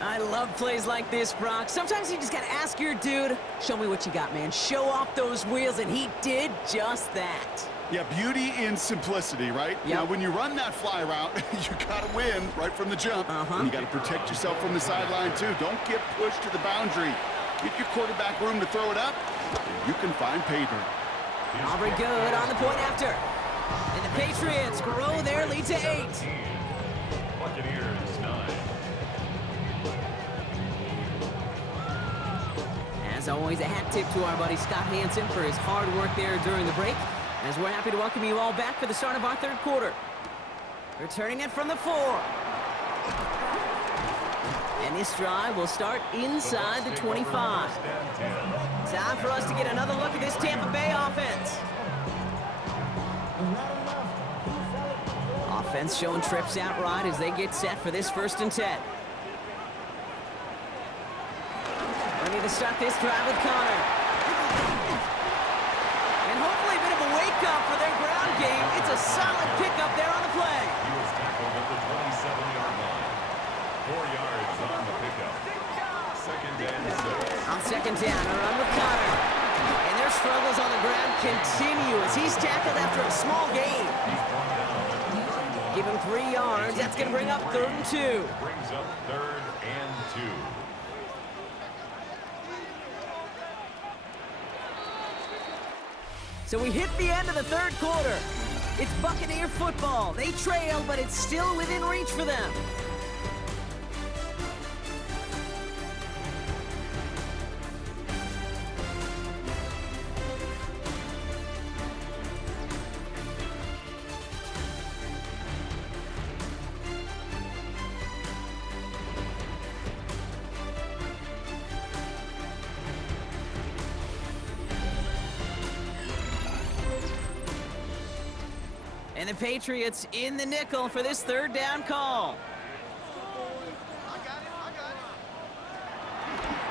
I love plays like this, Brock. Sometimes you just gotta ask your dude, show me what you got, man. Show off those wheels, and he did just that. Yeah, beauty in simplicity, right? Yep. Now, when you run that fly route, you gotta win right from the jump. And you gotta protect yourself from the sideline, too. Don't get pushed to the boundary. Give your quarterback room to throw it up, and you can find pay dirt. Aubrey good on the point after. And the Patriots grow their lead to 8. Buccaneers 9. As always, a hat tip to our buddy Scott Hansen for his hard work there during the break, as we're happy to welcome you all back for the start of our 3rd quarter. Returning it from the 4. And this drive will start inside the 25. Time for us to get another look at this Tampa Bay offense. Offense showing trips out right as they get set for this 1st and 10. Ready to start this drive with Connor. And hopefully a bit of a wake-up for their ground game. It's a solid pickup there on the play. He was tackled at the 27-yard line. 4 yards on the pickup. Second and 6. On second down, a run with Connor. And their struggles on the ground continue as he's tackled after a small gain. He's brought down at the 31. Give him 3 yards. That's going to bring up 3rd and 2. Brings up 3rd and 2. So we hit the end of the 3rd quarter. It's Buccaneer football. They trail, but it's still within reach for them. And the Patriots in the nickel for this 3rd down call.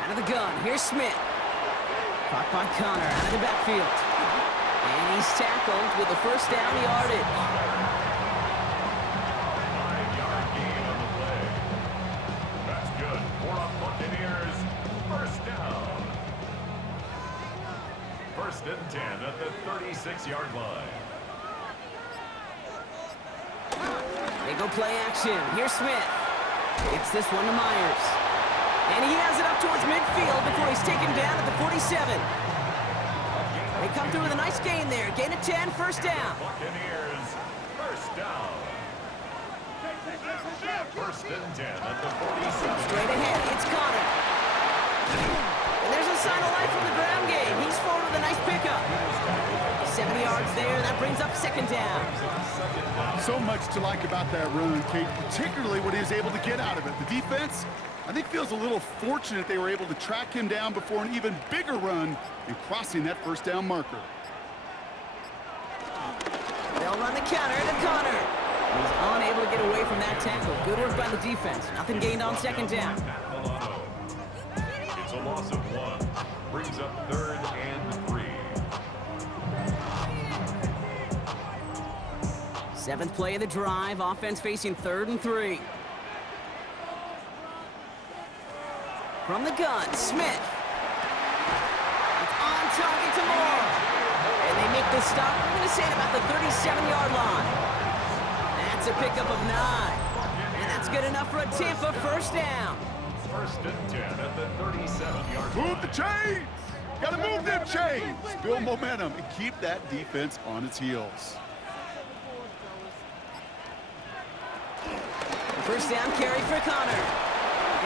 Out of the gun, here's Smith. Caught by Connor out of the backfield. And he's tackled with the 1st down yardage. 5-yard gain on the play. That's good for the Buccaneers. 1st down. 1st and 10 at the 36-yard line. They go play action. Here's Smith. Gets this one to Myers. And he has it up towards midfield before he's taken down at the 47. They come through with a nice gain there. Gain of 10, 1st down. Buccaneers, 1st down. 1st and 10 at the 47. Straight ahead, it's Connor. And there's a sign of life from the ground game. He's forward with a nice pickup. 70 yards there, that brings up 2nd down. So much to like about that run, Kate, particularly what he was able to get out of it. The defense, I think, feels a little fortunate they were able to track him down before an even bigger run and crossing that 1st down marker. They'll run the counter to Connor. He's unable to get away from that tackle. Good work by the defense. Nothing gained on 2nd down. It's a loss of 1. Brings up 3rd and 3. 7th play of the drive. Offense facing 3rd and 3. From the gun, Smith. It's on target to Moore. And they make the stop. We're going to say it about the 37-yard line. That's a pickup of 9. And that's good enough for a Tampa 1st down. 1st and 10 at the 37-yard line. Move the chains! Gotta move them chains! Build momentum and keep that defense on its heels. 1st down carry for Connor.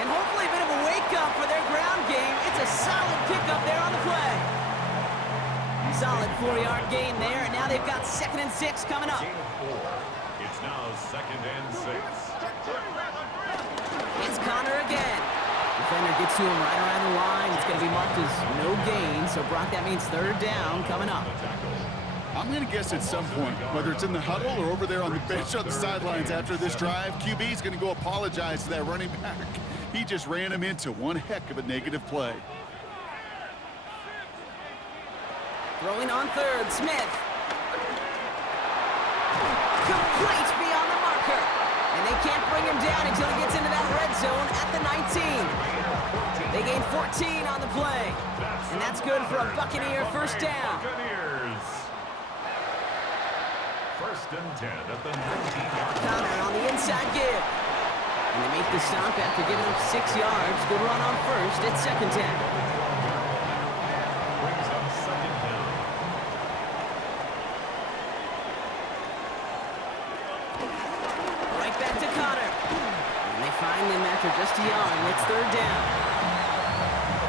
And hopefully a bit of a wake-up for their ground game. It's a solid pickup there on the play. Solid 4-yard gain there, and now they've got 2nd and 6 coming up. Gain of 4. It's now 2nd and 6. It's Connor again. Defender gets to him right around the line. It's going to be marked as no gain, so Brock, that means 3rd down coming up. I'm going to guess at some point, whether it's in the huddle or over there on the bench on the sidelines after this drive, QB's going to go apologize to that running back. He just ran him into one heck of a negative play. Throwing on 3rd, Smith. Complete beyond the marker. And they can't bring him down until he gets into that red zone at the 19. They gain 14 on the play. And that's good for a Buccaneer 1st down. Buccaneers. 1st and 10 at the 19-yard line. Connor on the inside give. And they make the stop after giving him 6 yards. Good run on 1st. It's 2nd down. Brings up 2nd down. Right back to Connor. And they find him after just a yard. And it's 3rd down.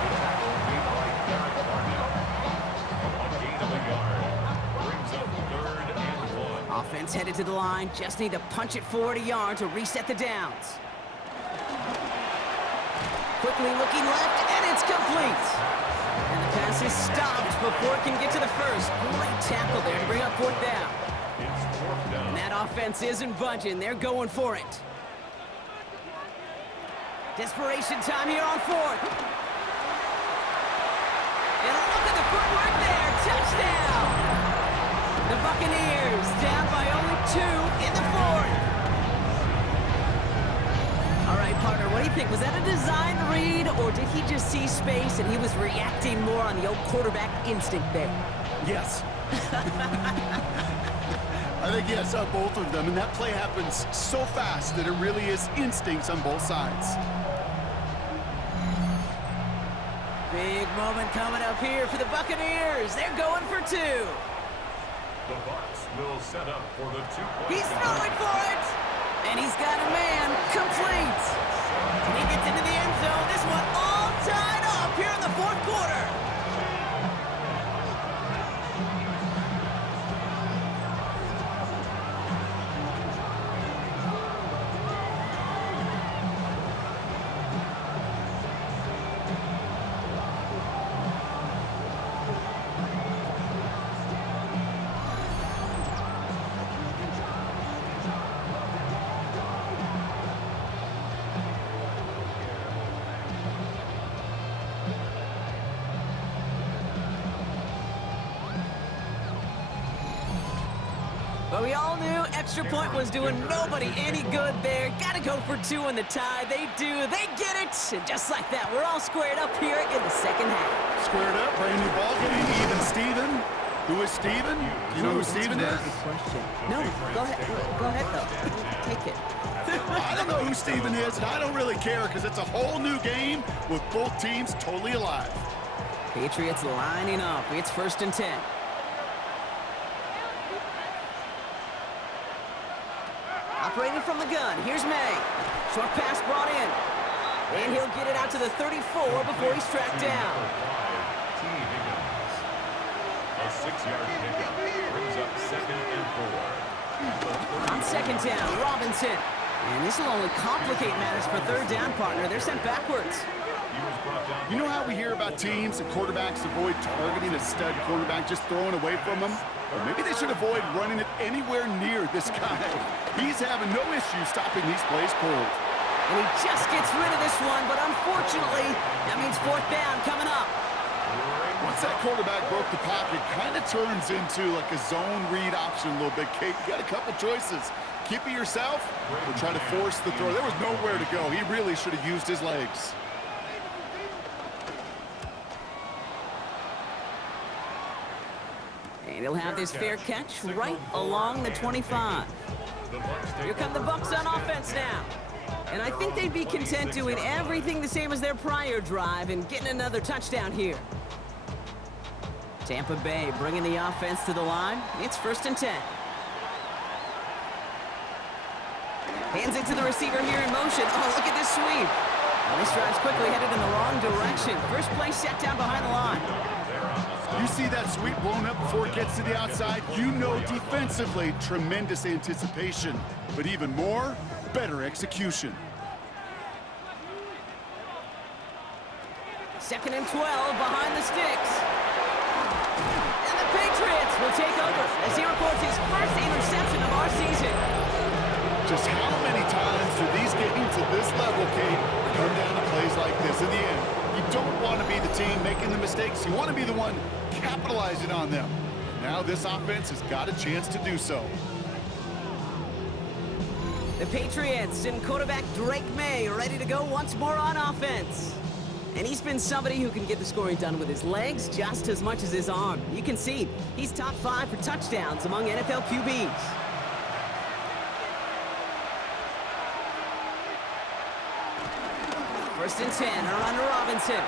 The tackle made by Derek Barnett. A gain of a yard. Brings up 3rd and 1. Offense headed to the line. Just need to punch it forward a yard to reset the downs. Quickly looking left, and it's complete. And the pass is stopped before it can get to the 1st. Great tackle there to bring up 4th down. It's 4th down. And that offense isn't budging. They're going for it. Desperation time here on 4th. And look at the footwork there. Touchdown. The Buccaneers down by only 2 in the 4th. All right, partner, what do you think? Was that a design read, or did he just see space and he was reacting more on the old quarterback instinct there? Yes. I think yes on both of them, and that play happens so fast that it really is instincts on both sides. Big moment coming up here for the Buccaneers. They're going for 2. The Bucs will set up for the 2-point. He's throwing for it, and he's got a man complete. And he gets into the end zone. This one all tied up here in the 4th quarter. But we all knew extra point was doing nobody any good there. Gotta go for 2 in the tie. They do. They get it. And just like that, we're all squared up here in the 2nd half. Squared up, brand new ball game, even Steven. Who is Steven? Do you know who Steven is? Good question. No, go ahead. Go ahead, though. Take it. I don't know who Steven is, and I don't really care because it's a whole new game with both teams totally alive. Patriots lining up. It's 1st and 10. Operating from the gun. Here's May. Short pass brought in. And he'll get it out to the 34 before he's tracked down. A 6-yard pickup brings up 2nd and 4. On 2nd down, Robinson. And this will only complicate matters for 3rd down, partner. They're sent backwards. You know how we hear about teams and quarterbacks avoid targeting a stud quarterback, just throwing away from him? Or maybe they should avoid running it anywhere near this guy. He's having no issue stopping these plays cold. And he just gets rid of this one, but unfortunately, that means 4th down coming up. Once that quarterback broke the pocket, kind of turns into like a zone read option a little bit. Kate, you got a couple choices. Keep it yourself or try to force the throw. There was nowhere to go. He really should have used his legs. And he'll have this fair catch right along the 25. Here come the Bucs on offense now. And I think they'd be content doing everything the same as their prior drive and getting another touchdown here. Tampa Bay bringing the offense to the line. It's 1st and 10. Hands it to the receiver here in motion. Oh, look at this sweep. Well, this drive's quickly headed in the wrong direction. First play set down behind the line. You see that sweep blown up before it gets to the outside, you know defensively, tremendous anticipation. But even more, better execution. 2nd and 12 behind the sticks. And the Patriots will take over as he records his first interception of our season. Just how many times do these games at this level, Kate, come down to plays like this? In the end, you don't want to be the team making the mistakes. You want to be the one capitalizing on them. Now this offense has got a chance to do so. The Patriots and quarterback Drake May ready to go once more on offense. And he's been somebody who can get the scoring done with his legs just as much as his arm. You can see he's top 5 for touchdowns among NFL QBs. First and 10, around to Robinson.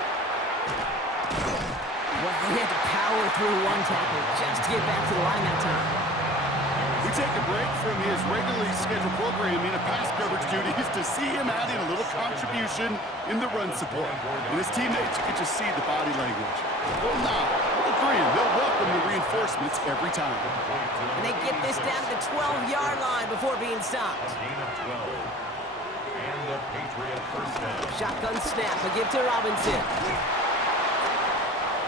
Well, he had to power through one tackle just to get back to the line that time. We take a break from his regularly scheduled programming of pass coverage duties to see him adding a little contribution in the run support. And his teammates, you can just see the body language. They'll nod, they'll grin, they'll welcome the reinforcements every time. And they get this down to the 12-yard line before being stopped. And the Patriot first down. Shotgun snap, a give to Robinson.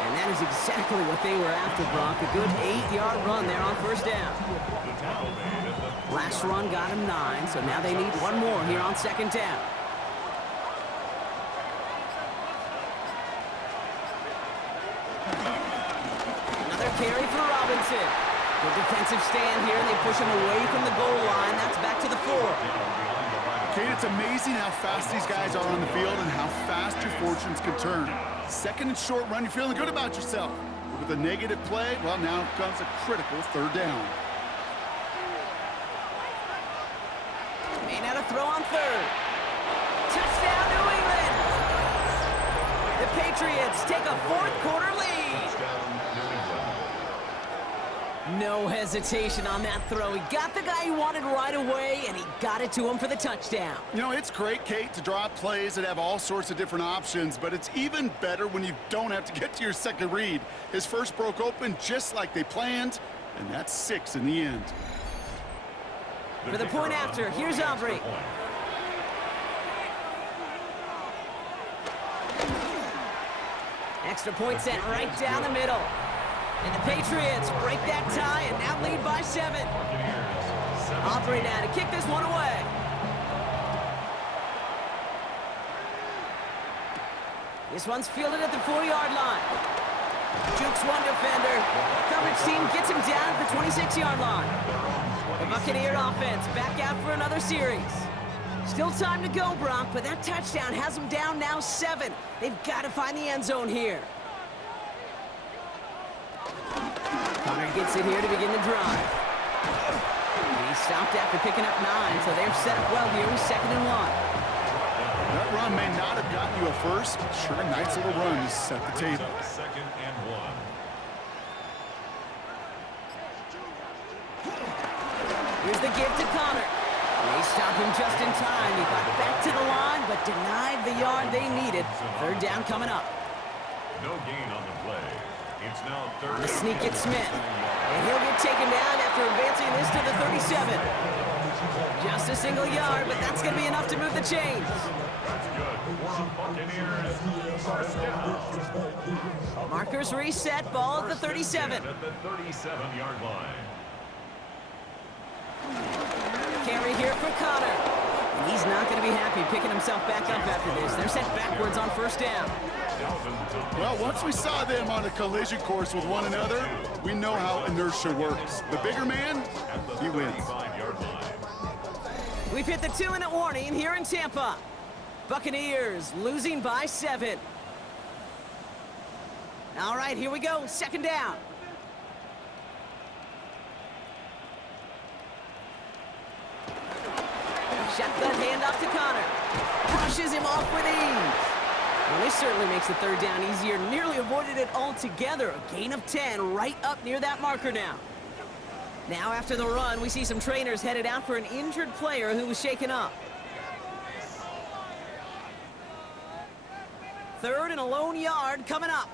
And that is exactly what they were after, Brock. A good 8-yard run there on first down. Last run got him 9, so now they need one more here on 2nd down. Another carry for Robinson. Good defensive stand here, and they push him away from the goal line. That's back to the 4. Kate, it's amazing how fast these guys are on the field and how fast your fortunes can turn. Second and short run, you're feeling good about yourself. But with a negative play, well, now comes a critical third down. May not a throw on third. Touchdown, New England! The Patriots take a fourth-quarter lead. No hesitation on that throw. He got the guy he wanted right away, and he got it to him for the touchdown. You know, it's great, Kate, to draw up plays that have all sorts of different options, but it's even better when you don't have to get to your second read. His first broke open just like they planned, and that's 6 in the end. For the point after, here's Aubrey. Extra point sent right down the middle. And the Patriots break that tie and now lead by 7. Aubrey now to kick this one away. This one's fielded at the 4-yard line. Jukes one defender. Coverage team gets him down at the 26-yard line. The Buccaneer offense back out for another series. Still time to go, Brock, but that touchdown has them down now 7. They've got to find the end zone here. Connor gets it here to begin the drive. And he stopped after picking up 9, so they're set up well here with 2nd and 1. That run may not have gotten you a first, but sure, a nice little run to set the table. 2nd and 1. Here's the give to Connor. They stop him just in time. He got back to the line, but denied the yard they needed. Third down coming up. No gain on the play. It's now third. On the sneak at Smith. And he'll get taken down after advancing this to the 37. Just a single yard, but that's going to be enough to move the chains. That's good for Buccaneers. First down. Markers reset, ball at the 37. At the 37-yard line. Carry here for Connor. And he's not going to be happy picking himself back up after this. They're sent backwards on first down. Well, once we saw them on a collision course with one another, we know how inertia works. The bigger man, he wins. We've hit the 2-minute warning here in Tampa. Buccaneers losing by 7. All right, here we go. Second down. Shotgun handoff to Connor. Brushes him off with ease. Well, this certainly makes the third down easier. Nearly avoided it altogether. A gain of 10 right up near that marker now. Now after the run, we see some trainers headed out for an injured player who was shaken up. Third and a lone yard coming up.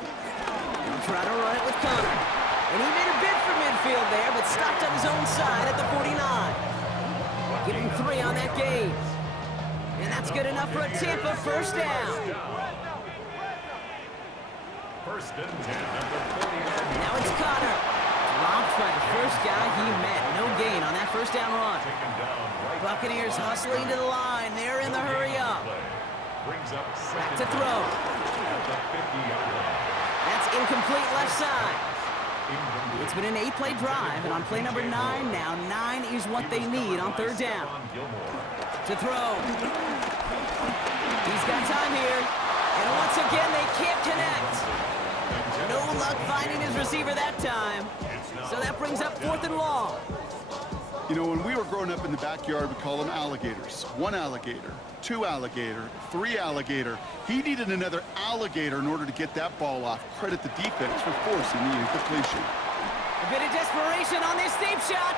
They'll try to run it with Connor. And he made a bid for midfield there, but stopped on his own side at the 49. Give him 3 on that gain. And that's good enough for a Tampa first down. First and 10 at the 49. Now it's Connor. Dropped by the first guy he met. No gain on that first down run. Buccaneers hustling to the line. They're in the hurry up. Back to throw. That's incomplete left side. It's been an 8-play drive, and on play number 9 now, 9 is what they need on third down. To throw. He's got time here. And once again, they can't connect. No luck finding his receiver that time. So that brings up 4th and long. You know, when we were growing up in the backyard, we call them alligators. 1 alligator, 2 alligator, 3 alligator. He needed another alligator in order to get that ball off. Credit the defense for forcing the incompletion. A bit of desperation on this deep shot.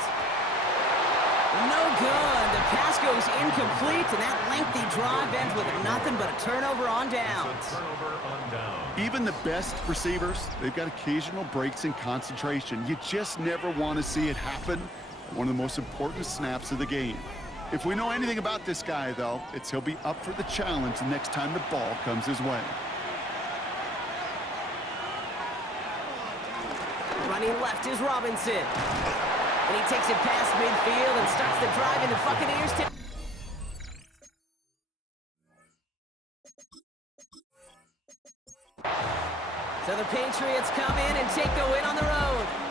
No good. The pass goes incomplete, and that lengthy drive ends with nothing but a turnover on downs. Even the best receivers, they've got occasional breaks in concentration. You just never want to see it happen at one of the most important snaps of the game. If we know anything about this guy, though, it's he'll be up for the challenge the next time the ball comes his way. Running left is Robinson. And he takes it past midfield and starts the drive in the Buccaneers. So the Patriots come in and take the win on the road.